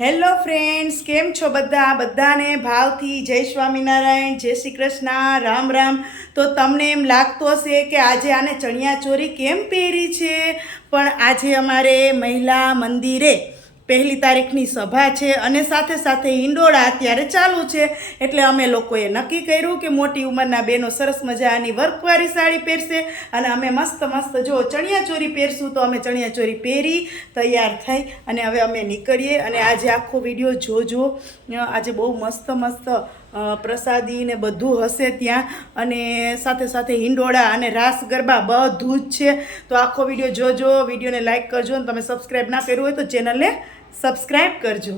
Hello friends, કેમ છો બધાને ભાવથી જય સ્વામિનારાયણ, જય શ્રી કૃષ્ણ, રામ રામ. તો તમને એમ લાગતું હશે કે આજે આને ચણિયાચોળી કેમ પહેરી છે, પણ આજે અમારે મહિલા મંદિરે 1 તારીખની સભા છે અને સાથે સાથે હિંડોળા અત્યારે ચાલુ છે. એટલે અમે લોકોએ નક્કી કર્યું કે મોટી ઉંમરના બહેનો સરસ મજાની વર્કવાળી સાડી પહેરશે અને અમે મસ્ત મસ્ત જો ચણિયાચોળી પહેરશું. તો અમે ચણિયાચોળી પહેરી તૈયાર થઈ અને હવે અમે નીકળીએ. અને આજે આખો વિડીયો જોજો. આજે બહુ મસ્ત મસ્ત પ્રસાદી ને બધું હશે ત્યાં, અને સાથે સાથે હિંડોળા અને રાસ ગરબા બધું જ છે. તો આખો વિડીયો જોજો. વિડીયોને લાઈક કરજો અને તમે સબસ્ક્રાઈબ ના કર્યું હોય તો ચેનલને સબસ્ક્રાઈબ કરજો.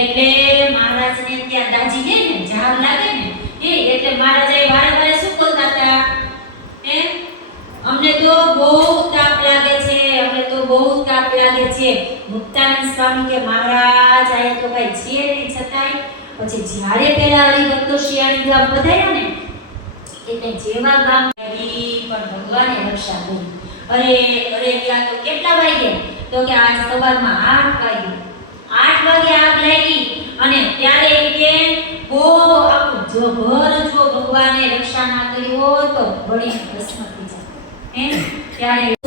એટલે મહારાજને ત્યાં દાજી દે ને ઝાડ લાગે ને એટલે મહારાજે વારે વારે શું બોલતા હતા, અમને તો બહુ તાપ લાગે છે, અમને તો બહુ તાપ લાગે છે. મુક્તાનંદ સ્વામી કે મહારાજ આ તો કઈ છે નહીં, છતાંય પછી જ્યારે પેલા હરિભક્તો શિયાળી ગામ પધાર્યા ને એટલે જેવા ગામ આવી પણ ભગવાને રક્ષા કરી. અરે અરે ત્યાં તો કેટલા વાગ્યા, તો કે આજ સવારમાં 8 વાગે આગ લાગી અને ત્યારે કે ઓ આખું જો ઘર જો ભગવાને રક્ષા ના કરી હોત તો બળીને ભસ્મ થઈ જાય એમ ત્યારે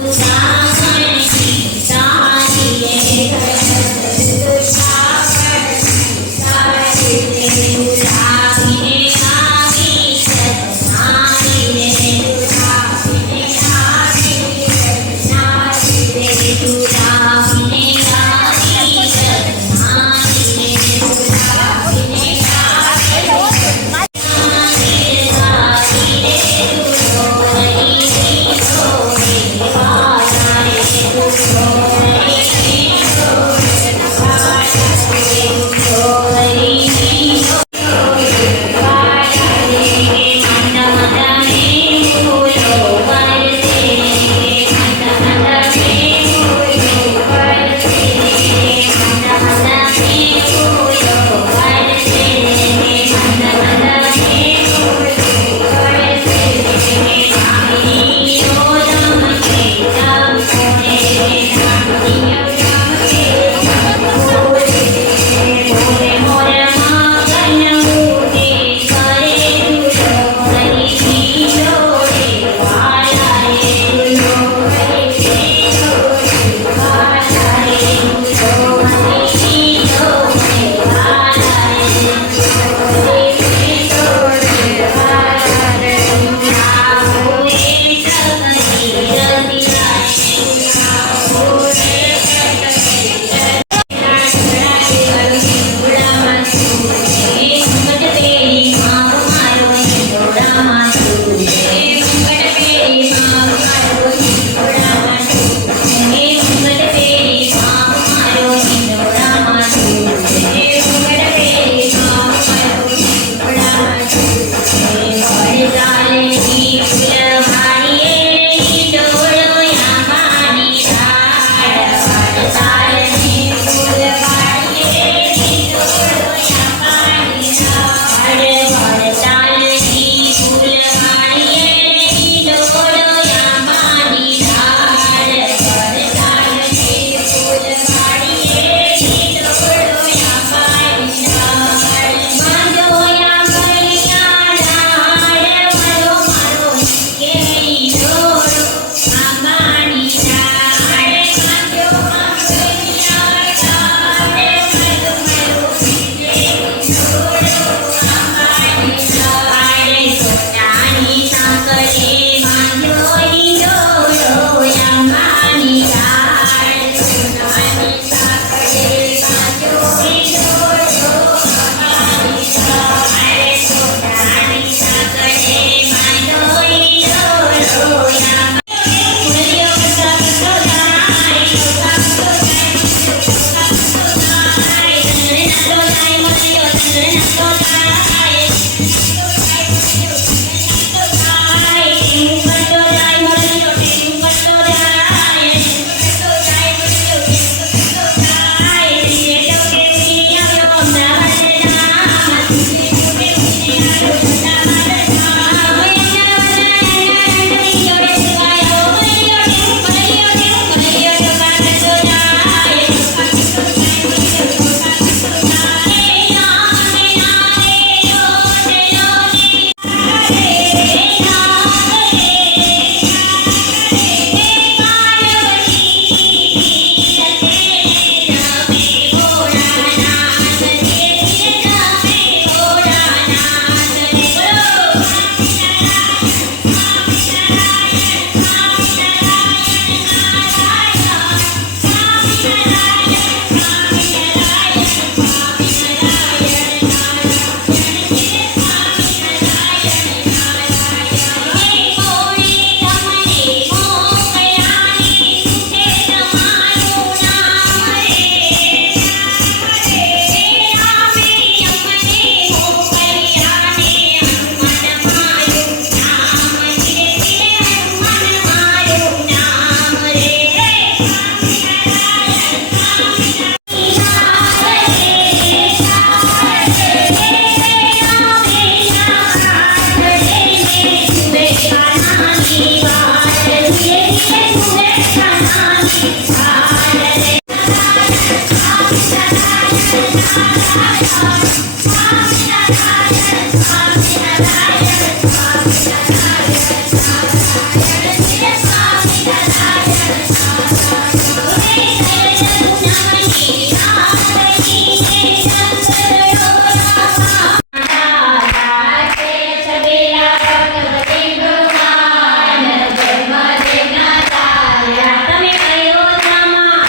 તમે અયોધ્યામાં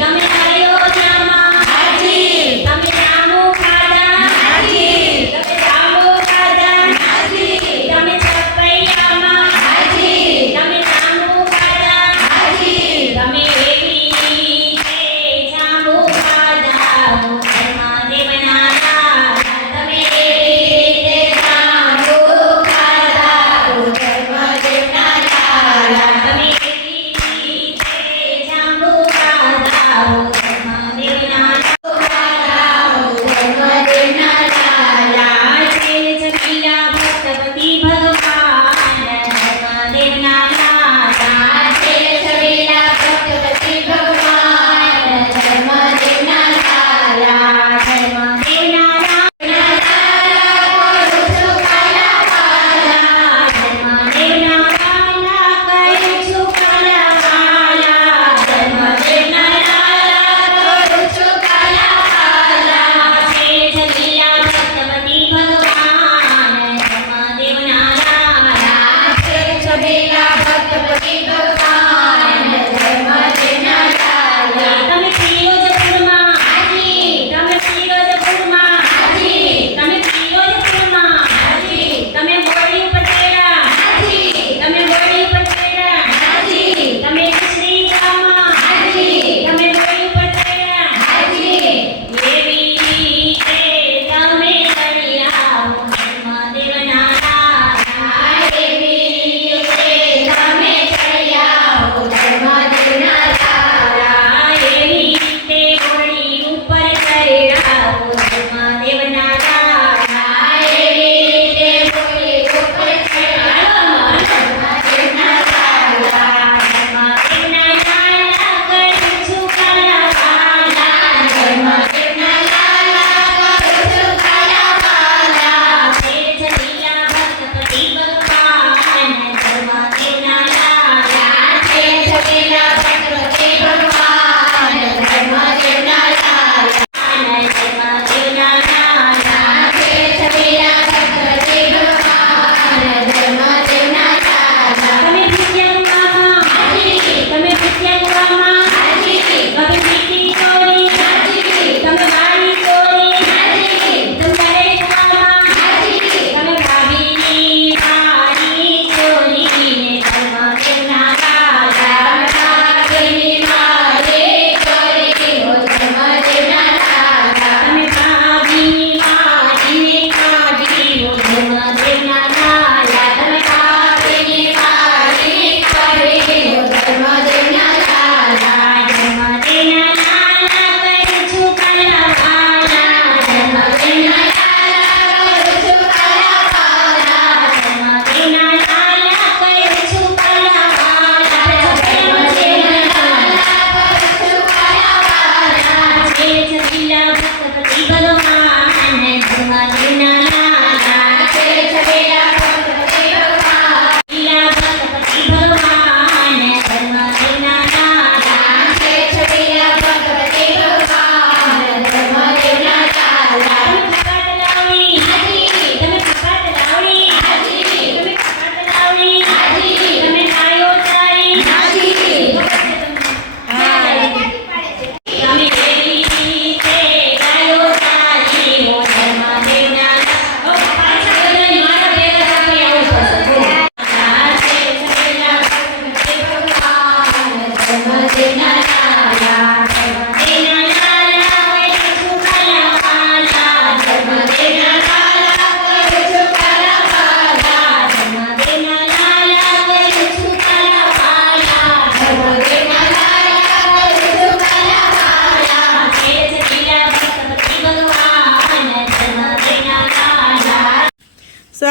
તમે અયોધ્યામાં તમે જાંબુ ખાધા તમે જાંબુ ખાધા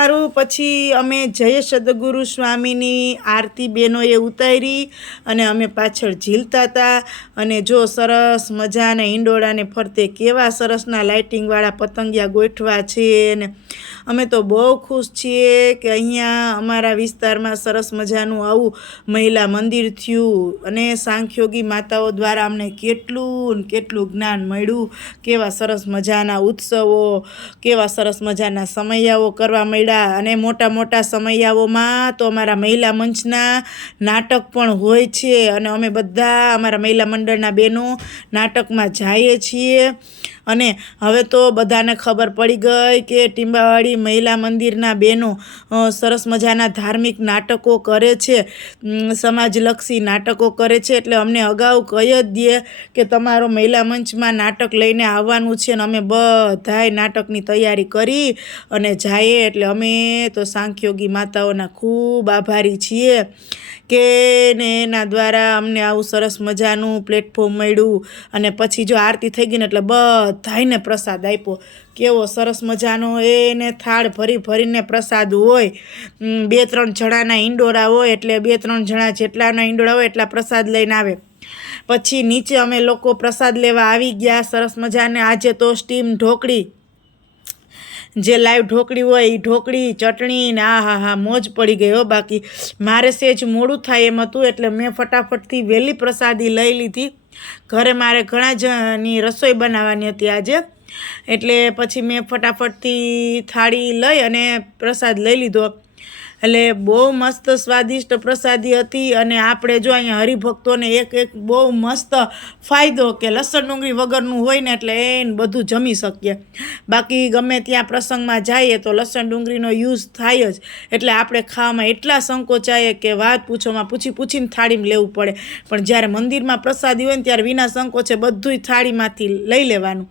સારું પછી અમે જય સદગુરુ સ્વામીની આરતી બહેનોએ ઉતારી અને અમે પાછળ ઝીલતા હતા. અને જો સરસ મજાના ઈંડોળાને ફરતે કેવા સરસના લાઇટિંગવાળા પતંગિયા ગોઠવા છે. ને અમે તો બહુ ખુશ છીએ કે અહીંયા અમારા વિસ્તારમાં સરસ મજાનું આવું મહિલા મંદિર થયું. અને સાંખ્યોગી માતાઓ દ્વારા અમને કેટલું ને કેટલું જ્ઞાન મળ્યું. કેવા સરસ મજાના ઉત્સવો, કેવા સરસ મજાના સમયાઓ કરવા મળ્યા. અને મોટા મોટા સમયાઓમાં તો અમારા મહિલા મંચના નાટક પણ હોય છે. અને અમે બધા અમારા મહિલા મંડળના બહેનો નાટકમાં જઈએ છીએ. અને હવે તો બધાને ખબર પડી ગઈ કે ટીંબાવાળી મહિલા મંદિરના બહેનો સરસ મજાના ધાર્મિક નાટકો કરે છે, સમાજલક્ષી નાટકો કરે છે. એટલે અમને અગાઉ કહી જ દે કે તમારો મહિલા મંચમાં નાટક લઈને આવવાનું છે. ને અમે બધાય નાટકની તૈયારી કરી અને જઈએ. એટલે અમે તો સાંખ્યોગી માતાઓના ખૂબ આભારી છીએ કે ને એના દ્વારા અમને આવું સરસ મજાનું પ્લેટફોર્મ મળ્યું. અને પછી જો આરતી થઈ ગઈ ને એટલે બધાયને પ્રસાદ આપ્યો. કેવો સરસ મજાનો એને થાળ ભરી ભરીને પ્રસાદ હોય. 2-3 જણાના ઈંડોળા હોય એટલે 2-3 જણા જેટલાના ઈંડોળા હોય એટલા પ્રસાદ લઈને આવે. પછી નીચે અમે લોકો પ્રસાદ લેવા આવી ગયા સરસ મજાને. આજે તો સ્ટીમ ઢોકળી, જે લાઈવ ઢોકળી હોય એ ઢોકળી, ચટણી ને હા મોજ પડી ગઈ હો. બાકી મારે સેજ મોડું થાય એમ હતું એટલે મેં ફટાફટથી વહેલી પ્રસાદી લઈ લીધી. ઘરે મારે ઘણા જણની રસોઈ બનાવવાની હતી આજે, એટલે પછી મેં ફટાફટથી થાળી લઈ અને પ્રસાદ લઈ લીધો. એટલે બહુ મસ્ત સ્વાદિષ્ટ પ્રસાદી હતી. અને આપણે જો અહીંયા હરિભક્તોને એક બહુ મસ્ત ફાયદો કે લસણ ડુંગળી વગરનું હોય ને એટલે એને બધું જમી શકીએ. બાકી ગમે ત્યાં પ્રસંગમાં જઈએ તો લસણ ડુંગળીનો યુઝ થાય જ. એટલે આપણે ખાવામાં એટલા સંકોચાઈએ કે વાત પૂછોમાં, પૂછીને થાળીમાં લેવું પડે. પણ જ્યારે મંદિરમાં પ્રસાદી હોય ને ત્યારે વિના સંકોચે બધુંય થાળીમાંથી લઈ લેવાનું.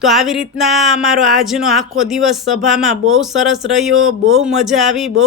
તો આવી રીતના અમારો આજનો આખો દિવસ સભામાં બહુ સરસ રહ્યો. બહુ મજા આવી. બહુ